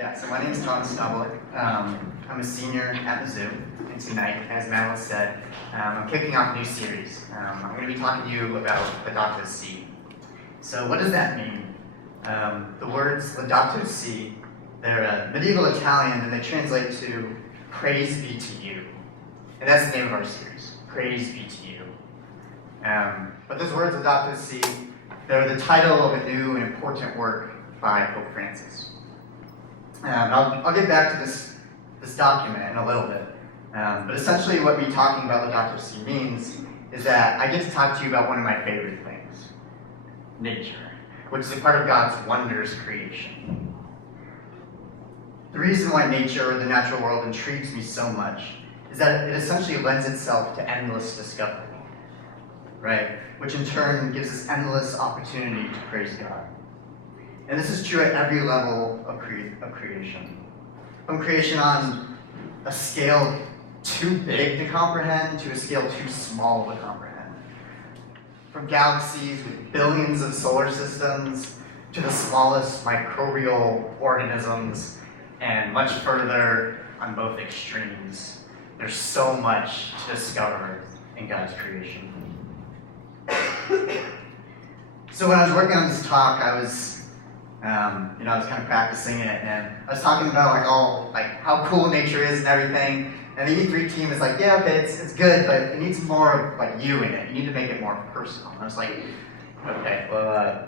Yeah, so my name is Thomas Nabelek. I'm a senior at the zoo, and tonight, as Madeline said, I'm kicking off a new series. I'm going to be talking to you about Laudato Si. So what does that mean? The words Laudato Si, they're medieval Italian, and they translate to praise be to you. And that's the name of our series, praise be to you. But those words, Laudato Si, they're the title of a new and important work by Pope Francis. I'll get back to this document in a little bit. But essentially what me talking about Laudato Si means is that I get to talk to you about one of my favorite things, nature, which is a part of God's wondrous creation. The reason why nature or the natural world intrigues me so much is that it essentially lends itself to endless discovery, right? Which in turn gives us endless opportunity to praise God. And this is true at every level of creation. From creation on a scale too big to comprehend to a scale too small to comprehend. From galaxies with billions of solar systems to the smallest microbial organisms, and much further on both extremes. There's so much to discover in God's creation. So when I was working on this talk, I was kind of practicing it, and I was talking about how cool nature is and everything. And the E3 team is like, yeah, okay, it's good, but it needs more of you in it. You need to make it more personal. And I was like, okay, well,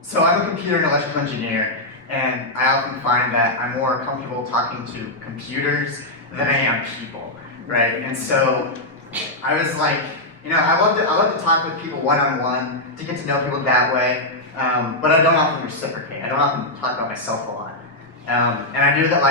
so I'm a computer and electrical engineer, and I often find that I'm more comfortable talking to computers than I am people, right? And so I was like, I love to talk with people one-on-one, to get to know people that way. But I don't often reciprocate. I don't often talk about myself a lot. And I knew that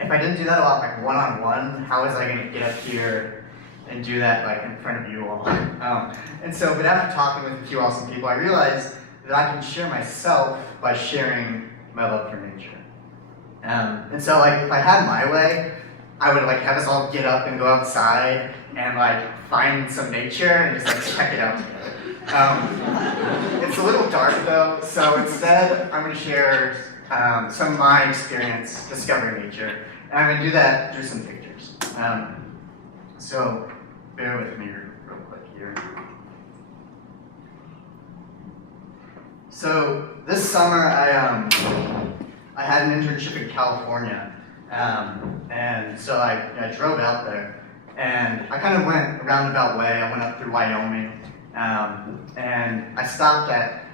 if I didn't do that a lot one-on-one, how was I going to get up here and do that in front of you all? But after talking with a few awesome people, I realized that I can share myself by sharing my love for nature. And so if I had my way, I would have us all get up and go outside and find some nature and just check it out together. It's a little dark though, so instead I'm going to share some of my experience discovering nature, and I'm going to do that through some pictures. So bear with me real quick here. So this summer I had an internship in California, and so I drove out there, and I kind of went a roundabout way. I went up through Wyoming. And I stopped at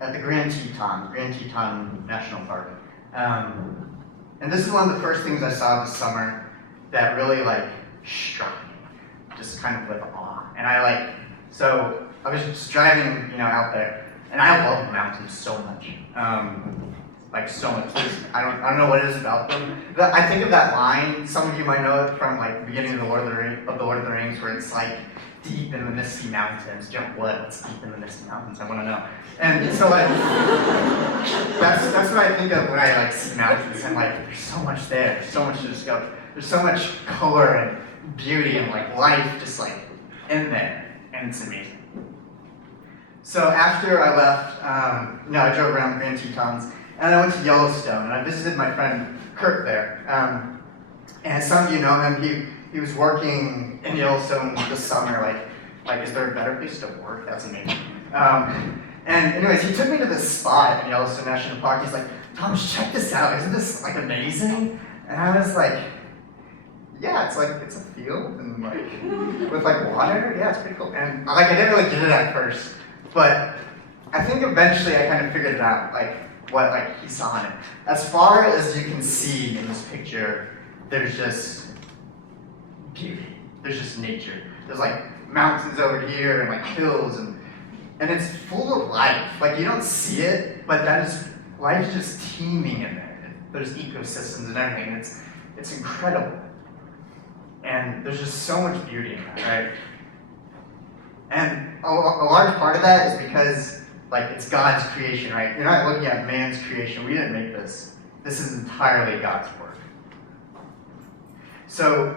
the Grand Teton National Park. And this is one of the first things I saw this summer that really struck me, just kind of with awe. And so I was just driving, out there, and I love mountains so much. So much. I don't know what it is about them. But I think of that line. Some of you might know it from the beginning of the Lord of the Rings, where it's deep in the misty mountains. What's deep in the misty mountains? I want to know. And so that's what I think of when I see mountains. And there's so much there. There's so much to discover. There's so much color and beauty and life just in there, and it's amazing. So after I left, I drove around the Grand Tetons. And I went to Yellowstone, and I visited my friend Kurt there. And some of you know him. He was working in Yellowstone this summer. Is there a better place to work? That's amazing. And anyways, he took me to this spot in Yellowstone National Park. He's like, Thomas, check this out. Isn't this amazing? And I was like, yeah, it's a field and with water. Yeah, it's pretty cool. And I didn't really get it at first, but I think eventually I kind of figured it out. What he saw in it. As far as you can see in this picture, there's just beauty. There's just nature. There's mountains over here and hills and it's full of life. You don't see it, but life is just teeming in there. There's ecosystems and everything. It's incredible. And there's just so much beauty in that, right? And a large part of that is because it's God's creation, right? You're not looking at man's creation. We didn't make this. This is entirely God's work. So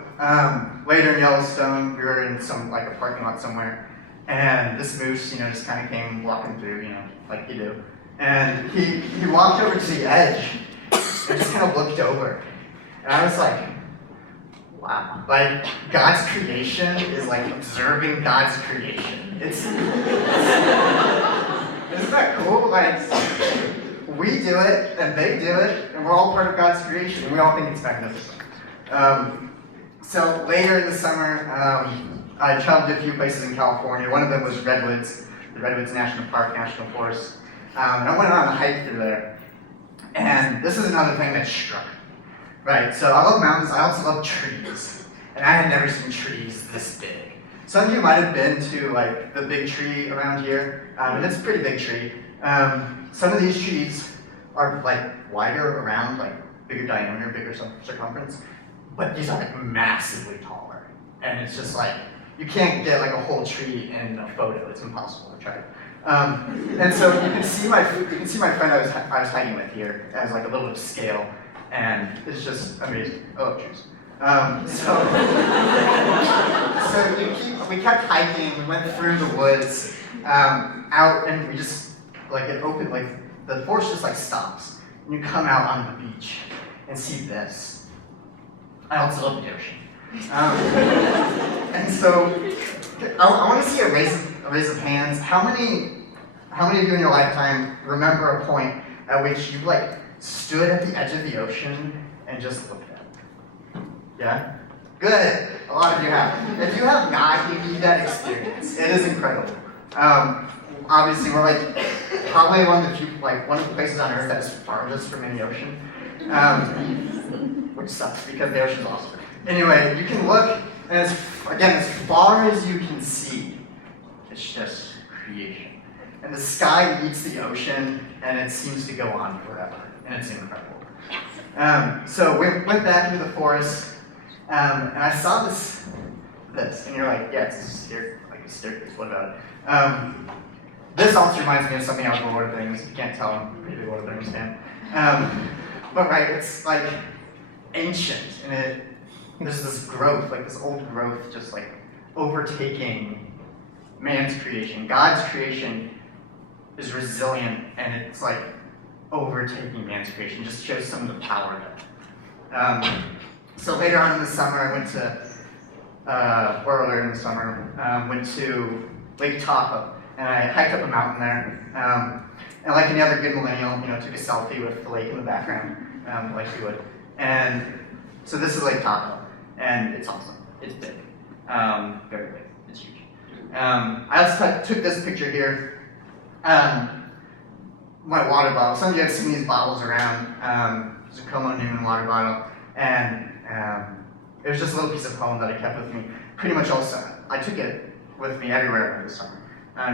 later in Yellowstone, we were in a parking lot somewhere, and this moose, just kind of came walking through, like you do. And he walked over to the edge, I just kind of looked over, and I was like, wow. Like, God's creation is like observing God's creation. Isn't that cool? Like, we do it, and they do it, and we're all part of God's creation, and we all think it's magnificent. So later in the summer, I traveled to a few places in California. One of them was Redwoods, the Redwoods National Park, National Forest. And I went on a hike through there. And this is another thing that struck me. Right, so I love mountains, I also love trees. And I had never seen trees this big. Some of you might have been to like the big tree around here, and it's a pretty big tree. Some of these trees are like wider around, like bigger diameter, bigger circumference, but these are like massively taller. And it's just like, you can't get like a whole tree in a photo, it's impossible to try. And so you can see my friend I was hiking with here as like a little bit of scale, and it's just amazing. Oh, cheers. We kept hiking. We went through the woods, out, and we just like it opened. Like the forest just like stops, and you come out on the beach and see this. I also love the ocean, and so I want to see a raise of hands. How many of you in your lifetime remember a point at which you like stood at the edge of the ocean and just looked at it? Yeah? Good. A lot of you have. If you have not, you need that experience. It is incredible. Obviously, we're like probably one of the places on Earth that is farthest from any ocean, which sucks because the ocean's awesome. Anyway, you can look, and as far as you can see, it's just creation. And the sky meets the ocean, and it seems to go on forever, and it's incredible. So we went back into the forest, and I saw this, and you're like, yeah, it's a staircase, what about it? This also reminds me of something out of the Lord of the Rings. You can't tell, I'm a pretty big Lord of the Rings fan. But right, it's like ancient, and there's this growth, like this old growth, just like overtaking man's creation. God's creation is resilient, and it's like overtaking man's creation. Just shows some of the power there. So later on in the summer, I went to, earlier in the summer, went to Lake Tahoe, and I hiked up a mountain there. And like any other good millennial, took a selfie with the lake in the background, like you would. And so this is Lake Tahoe, and it's awesome. It's big, very big. It's huge. I also took this picture here. My water bottle. Some of you have seen these bottles around. There's a Como Newman water bottle, and it was just a little piece of home that I kept with me pretty much all summer. I took it with me everywhere over the summer.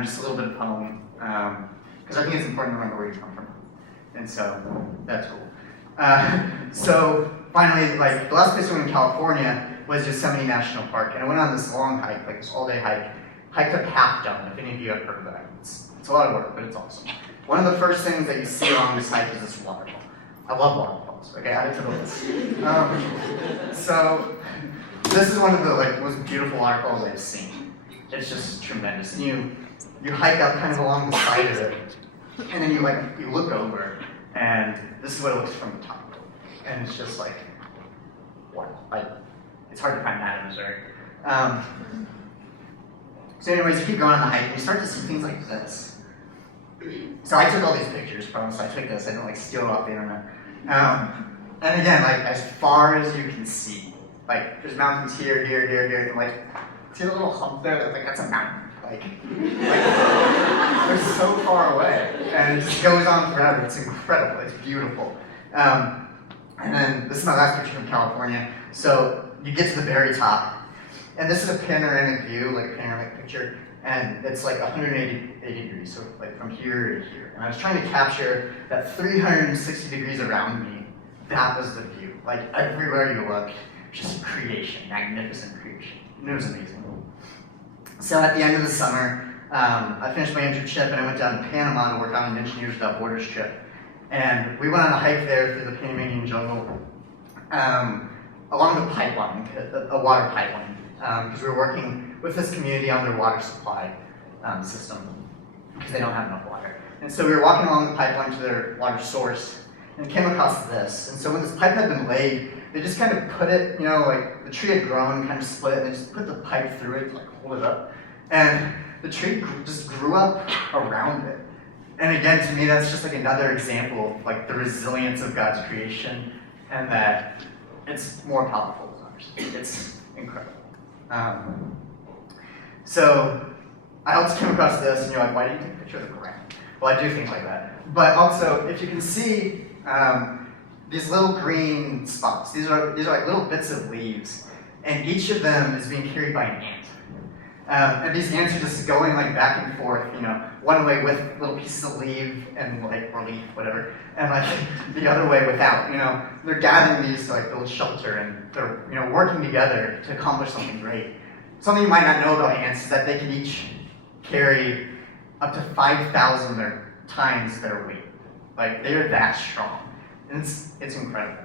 Just a little bit of home, because I think it's important to remember where you come from, and so that's cool. So finally, like the last place we went in California was Yosemite National Park, and I went on this long hike, like this all-day hike. Hiked up Half Dome, if any of you have heard of that. It's a lot of work, but it's awesome. One of the first things that you see along this hike is this waterfall. I love waterfalls. Okay, add it to the list. So this is one of the most beautiful waterfalls I've seen. It's just tremendous. And you hike up kind of along the side of it, and then you look over, and this is what it looks from the top. And it's just like, wow. It's hard to find that in Missouri. So anyways, you keep going on the hike, and you start to see things like this. So I took all these pictures, promise I took this, I didn't steal it off the internet. And again, as far as you can see, there's mountains here, and see the little hump there? That's a mountain. They're so far away, and it just goes on forever. It's incredible, it's beautiful. And then, this is my last picture from California. So, you get to the very top, and this is a panoramic view, a panoramic picture, and it's 180 degrees, so from here to here. And I was trying to capture that 360 degrees around me. That was the view. Everywhere you look, just creation, magnificent creation. And it was amazing. So at the end of the summer, I finished my internship and I went down to Panama to work on an Engineers Without Borders trip. And we went on a hike there through the Panamanian jungle, along the pipeline, a water pipeline. Because we were working with this community on their water supply system, because they don't have enough water. And so we were walking along the pipeline to their water source, and came across this. And so when this pipe had been laid, they just kind of put it, like the tree had grown, kind of split it, and they just put the pipe through it to like hold it up. And the tree just grew up around it. And again, to me, that's just like another example of like the resilience of God's creation, and that it's more powerful than ours. It's incredible. So I also came across this, and you're like, why do you take a picture of the ground? Well, I do think like that. But also, if you can see these little green spots, these are like little bits of leaves, and each of them is being carried by an ant. And these ants are just going like back and forth, one way with little pieces of leaf and like or leaf, whatever, and like the other way without. They're gathering these to like build shelter, and they're working together to accomplish something great. Something you might not know about ants is that they can each carry up to 5,000 times their weight. Like they are that strong. And it's incredible.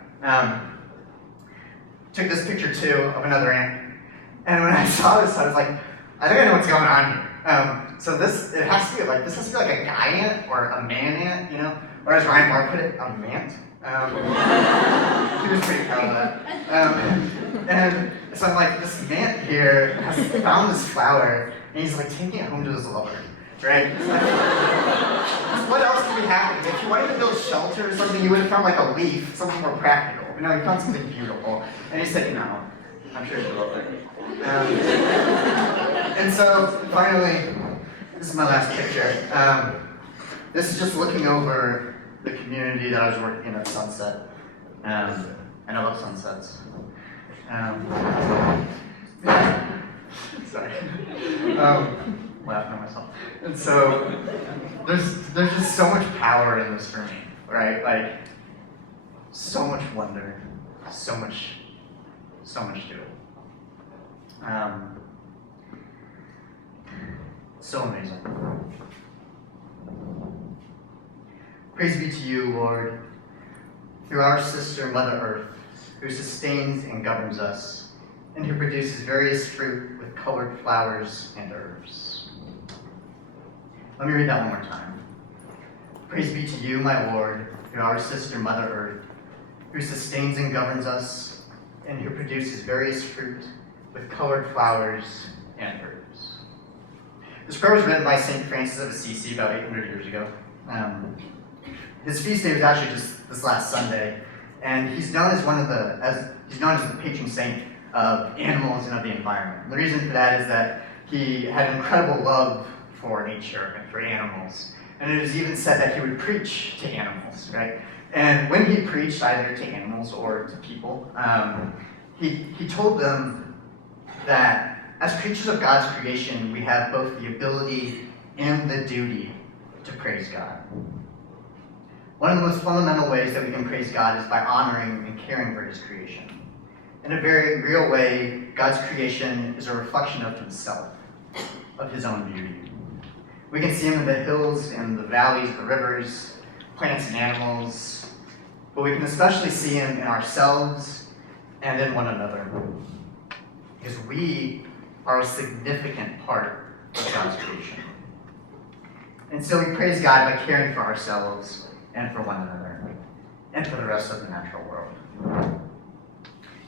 Took this picture too of another ant, and when I saw this, I was like, I think I know what's going on here. So this has to be like a guy ant or a man ant, or as Ryan Moore put it, a mant. He was pretty proud of that. And so I'm like, this mant here has found this flower, and he's like taking it home to his lover, right? What else could be happening? If you wanted to build shelter or something, you would have found like a leaf, something more practical. He found something beautiful, and he said, I'm sure it's over. And so finally, this is my last picture. This is just looking over the community that I was working in at Sunset. And I love sunsets. Sorry. Laughing at myself. And so there's just so much power in this for me, right? Like so much wonder, so much to it. So amazing. Praise be to you, Lord, through our sister Mother Earth, who sustains and governs us, and who produces various fruit with colored flowers and herbs. Let me read that one more time. Praise be to you, my Lord, through our sister Mother Earth, who sustains and governs us, and who produces various fruit with colored flowers and herbs. This prayer was written by St. Francis of Assisi about 800 years ago. His feast day was actually just this last Sunday, and he's known as the patron saint of animals and of the environment. And the reason for that is that he had an incredible love for nature and for animals. And it was even said that he would preach to animals, right? And when he preached either to animals or to people, he told them that as creatures of God's creation, we have both the ability and the duty to praise God. One of the most fundamental ways that we can praise God is by honoring and caring for his creation. In a very real way, God's creation is a reflection of himself, of his own beauty. We can see him in the hills and the valleys, the rivers, plants and animals, but we can especially see him in ourselves and in one another, because we are a significant part of God's creation. And so we praise God by caring for ourselves and for one another, and for the rest of the natural world.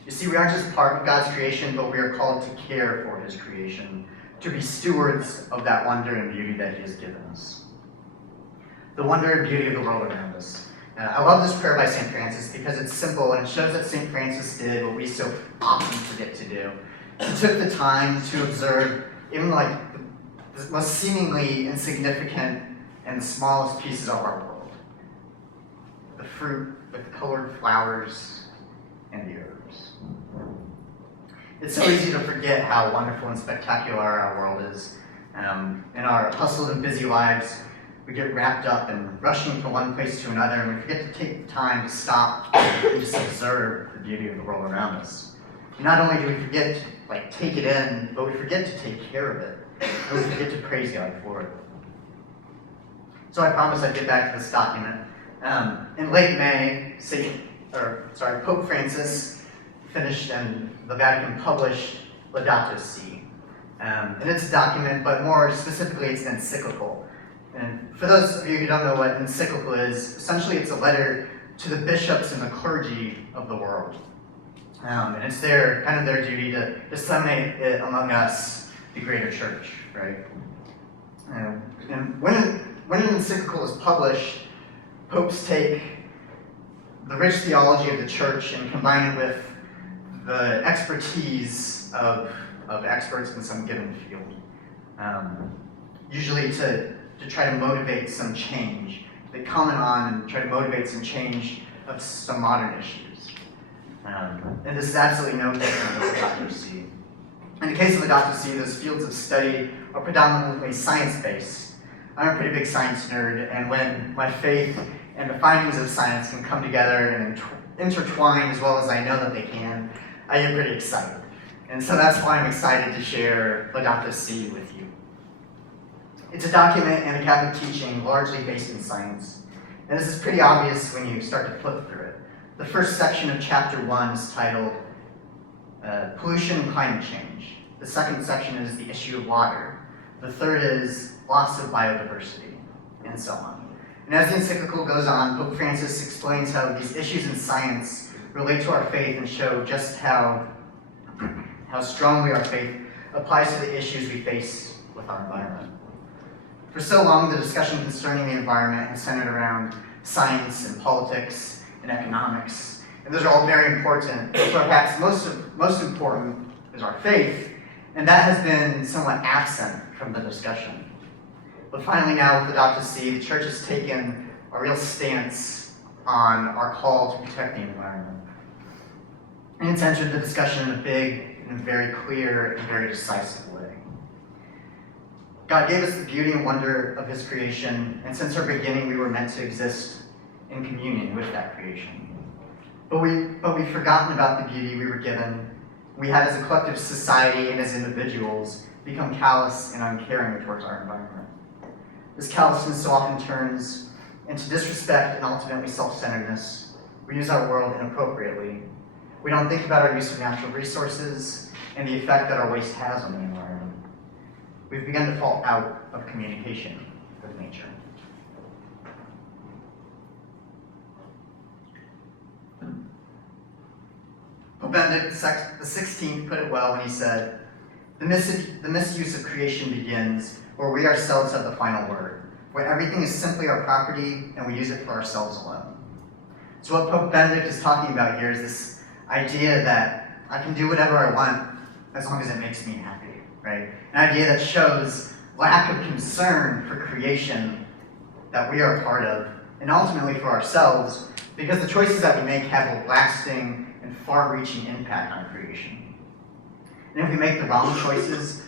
You see, we aren't just part of God's creation, but we are called to care for his creation, to be stewards of that wonder and beauty that he has given us. The wonder and beauty of the world around us. I love this prayer by St. Francis because it's simple and it shows that St. Francis did what we so often forget to do. He took the time to observe even like the most seemingly insignificant and the smallest pieces of our world. The fruit with colored flowers and the herbs. It's so easy to forget how wonderful and spectacular our world is. In our hustled and busy lives, we get wrapped up in rushing from one place to another, and we forget to take the time to stop and just observe the beauty of the world around us. And not only do we forget to take it in, but we forget to take care of it, and we forget to praise God for it. So I promise I'd get back to this document. In late May, Pope Francis finished and the Vatican published Laudato Si. And it's a document, but more specifically, it's an encyclical. And for those of you who don't know what an encyclical is, essentially it's a letter to the bishops and the clergy of the world. And it's their duty to disseminate it among us, the greater church, right? And when an encyclical is published, popes take the rich theology of the church and combine it with the expertise of experts in some given field, usually to try to motivate some change. They comment on and try to motivate some change of some modern issues. And this is absolutely no different with the Doctor C. In the case of the Doctor C, those fields of study are predominantly science-based. I'm a pretty big science nerd, and when my faith and the findings of science can come together and intertwine as well as I know that they can, I get pretty excited. And so that's why I'm excited to share Laudato Si with you. It's a document and a Catholic teaching largely based in science. And this is pretty obvious when you start to flip through it. The first section of chapter 1 is titled Pollution and Climate Change. The second section is the issue of water. The third is loss of biodiversity, and so on. And as the encyclical goes on, Pope Francis explains how these issues in science relate to our faith and show just how strongly our faith applies to the issues we face with our environment. For so long, the discussion concerning the environment has centered around science and politics and economics, and those are all very important. But perhaps most important is our faith, and that has been somewhat absent from the discussion. But finally now with Laudato Si, the Church has taken a real stance on our call to protect the environment. And it's entered the discussion in a big and very clear and very decisive way. God gave us the beauty and wonder of His creation, and since our beginning we were meant to exist in communion with that creation. But we've forgotten about the beauty we were given. We have, as a collective society and as individuals, become callous and uncaring towards our environment. This callousness so often turns into disrespect and ultimately self-centeredness. We use our world inappropriately. We don't think about our use of natural resources and the effect that our waste has on the environment. We've begun to fall out of communication with nature. Pope Benedict XVI put it well when he said, the misuse of creation begins where we ourselves have the final word, where everything is simply our property and we use it for ourselves alone. So what Pope Benedict is talking about here is this idea that I can do whatever I want as long as it makes me happy, right? An idea that shows lack of concern for creation that we are a part of, and ultimately for ourselves, because the choices that we make have a lasting and far-reaching impact on creation. And if we make the wrong choices,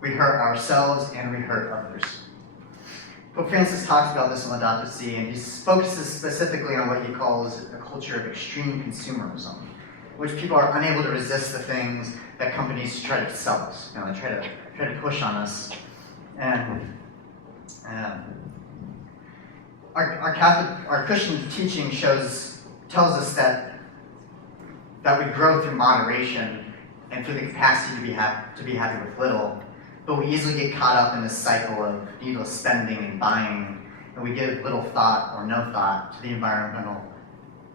we hurt ourselves and we hurt others. Pope Francis talks about this in Laudato Si, and he focuses specifically on what he calls a culture of extreme consumerism, in which people are unable to resist the things that companies try to sell us. They try to push on us. And our Christian teaching tells us that we grow through moderation and through the capacity to be happy with little, but we easily get caught up in this cycle of needless spending and buying, and we give little thought or no thought to the environmental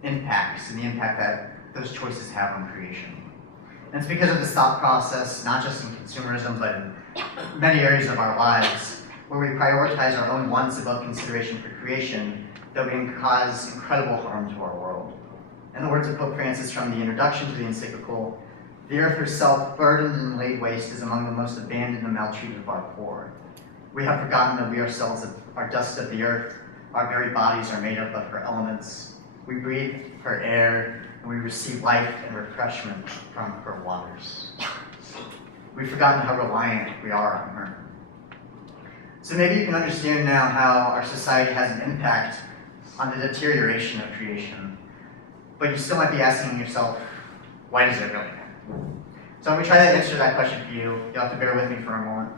impacts and the impact that those choices have on creation. And it's because of this thought process, not just in consumerism, but in many areas of our lives, where we prioritize our own wants above consideration for creation, that we can cause incredible harm to our world. In the words of Pope Francis from the introduction to the encyclical, the earth herself, burdened and laid waste, is among the most abandoned and maltreated of our poor. We have forgotten that we ourselves are dust of the earth. Our very bodies are made up of her elements. We breathe her air, and we receive life and refreshment from her waters. We've forgotten how reliant we are on her. So maybe you can understand now how our society has an impact on the deterioration of creation, but you still might be asking yourself, why does it really matter? So I'm going to try to answer that question for you. You'll have to bear with me for a moment.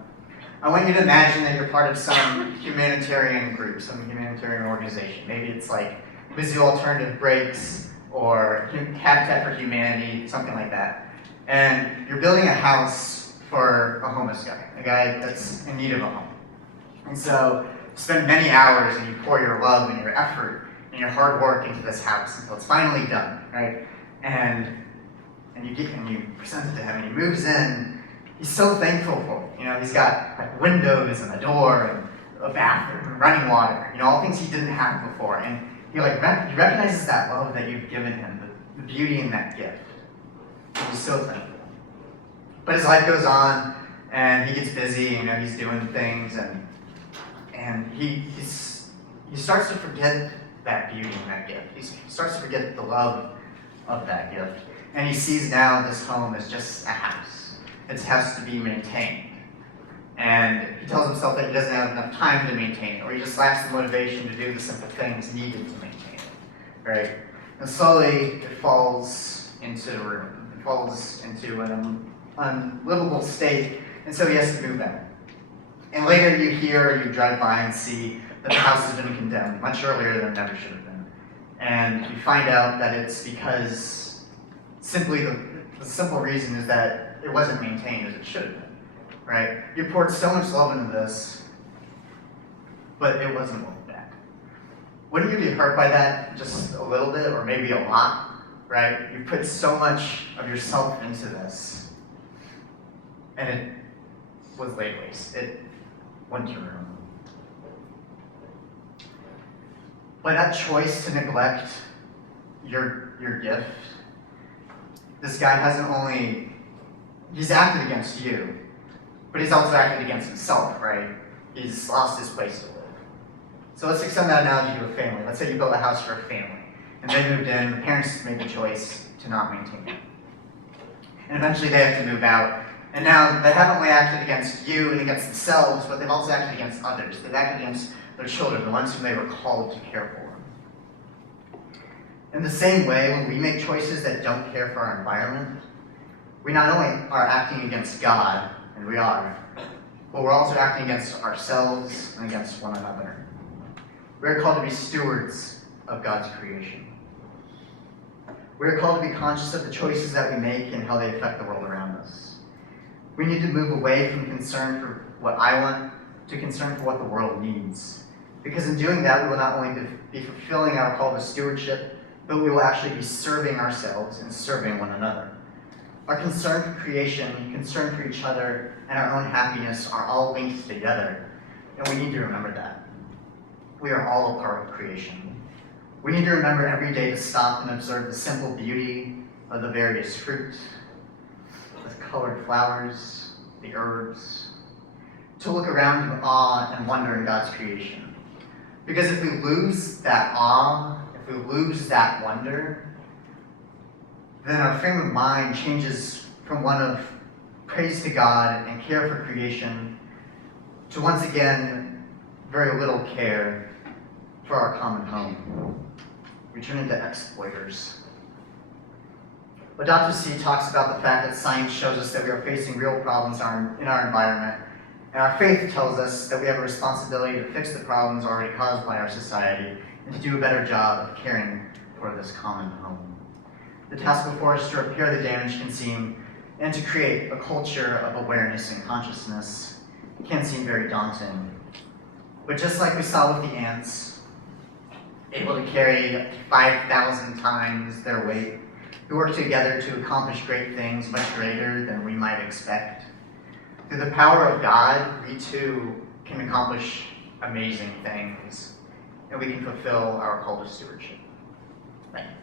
I want you to imagine that you're part of some humanitarian group, some humanitarian organization. Maybe it's like Mizzou Alternative Breaks or Habitat for Humanity, something like that. And you're building a house for a homeless guy, a guy that's in need of a home. And so you spend many hours and you pour your love and your effort and your hard work into this house until it's finally done, right? And you present it to him, and he moves in. He's so thankful for it. He's got like windows and a door and a bathroom and running water. All things he didn't have before. And he recognizes that love that you've given him, the beauty in that gift. He's so thankful. But his life goes on, and he gets busy. He's doing things, and he starts to forget that beauty in that gift. He starts to forget the love of that gift. And he sees now this home as just a house. It has to be maintained. And he tells himself that he doesn't have enough time to maintain it, or he just lacks the motivation to do the simple things needed to maintain it, right? And slowly it falls into the ruin. It falls into an unlivable state, and so he has to move out. And later you drive by and see that the house has been condemned much earlier than it never should have been. And you find out that it's because simply the simple reason is that it wasn't maintained as it should have been, right? You poured so much love into this, but it wasn't looked back. Wouldn't you be hurt by that just a little bit, or maybe a lot, right? You put so much of yourself into this, and it was laid waste. It went to ruin. By that choice to neglect your gift, this guy he's acted against you, but he's also acted against himself, right? He's lost his place to live. So let's extend that analogy to a family. Let's say you built a house for a family, and they moved in, the parents made the choice to not maintain it. And eventually they have to move out, and now they haven't only acted against you and against themselves, but they've also acted against others. They've acted against their children, the ones whom they were called to care for. In the same way, when we make choices that don't care for our environment, we not only are acting against God, and we are, but we're also acting against ourselves and against one another. We're called to be stewards of God's creation. We're called to be conscious of the choices that we make and how they affect the world around us. We need to move away from concern for what I want to concern for what the world needs. Because in doing that, we will not only be fulfilling our call to stewardship, but we will actually be serving ourselves and serving one another. Our concern for creation, concern for each other, and our own happiness are all linked together, and we need to remember that. We are all a part of creation. We need to remember every day to stop and observe the simple beauty of the various fruit, the colored flowers, the herbs, to look around in awe and wonder in God's creation. Because if we lose that awe, if we lose that wonder, then our frame of mind changes from one of praise to God and care for creation to once again very little care for our common home. We turn into exploiters. But Dr. C talks about the fact that science shows us that we are facing real problems in our environment, and our faith tells us that we have a responsibility to fix the problems already caused by our society and to do a better job of caring for this common home. The task before us to repair the damage can seem, and to create a culture of awareness and consciousness can seem very daunting. But just like we saw with the ants, able to carry 5,000 times their weight, who work together to accomplish great things much greater than we might expect, through the power of God, we too can accomplish amazing things, and we can fulfill our call to stewardship. Thank you.